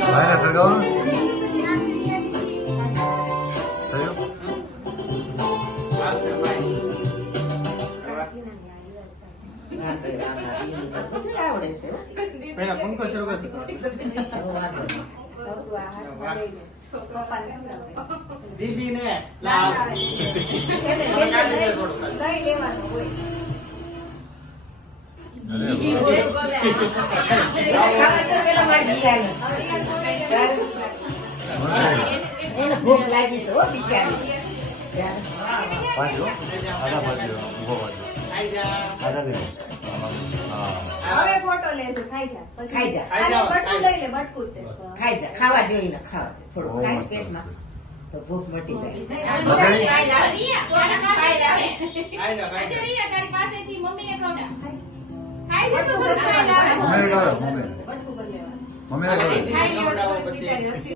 ભાઈને સળગાવવાનું સળગાવ. પેલા પંખો શરૂ કરી દીદી ને ભૂખ લાગી છે બિચારી બાજુ આડા બાજુ ઉભો બાજુ આડા લે. હવે ફોટો લેજો ખાઈ જા ખાઈ જા બટકું લઈ લે બટકું તે ખાઈ જા ખાવા દે ને ખાવા દે થોડું બહુ ખાઈ મસ્ત પેટમાં મસ્ત. તો ભૂખ મટી જાય બધાની? મમ્મીને ખવડાવ, મમ્મીને. બટકું પર લેવાનું મમ્મીને ખવડાવ. પછી